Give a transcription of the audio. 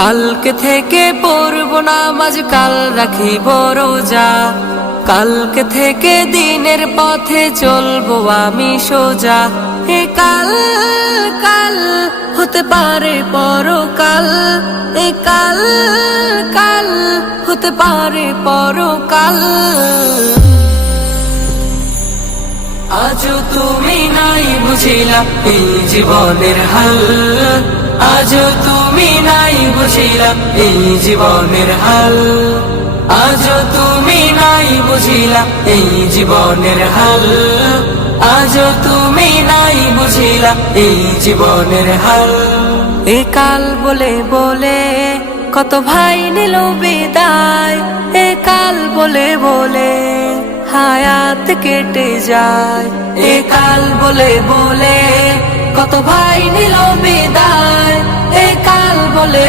কালকে থেকে পড়ব নামাজ, কাল রাখিব রোজা। কালকে থেকে দিনের পথে চলবো আমি সোজা। এ কাল কাল হতে পারে পরকাল, এ কাল কাল হতে পারে পরকাল। আজও তুমি নাই বুঝিলা এই জীবনের হাল, আজও তুমি নাই বুঝিলা এই জীবনের হাল, আজও তুমি নাই বুঝিলা এই জীবনের হাল, আজও তুমি নাই বুঝিলা এই জীবনের হাল। এ কাল বলে বলে কত ভাই নিল বিদায়, এ কাল বলে বলে হায়াত কেটে যায়। এ কাল বলে বলে কত ভাই নিল বিদায়, এ কাল বলে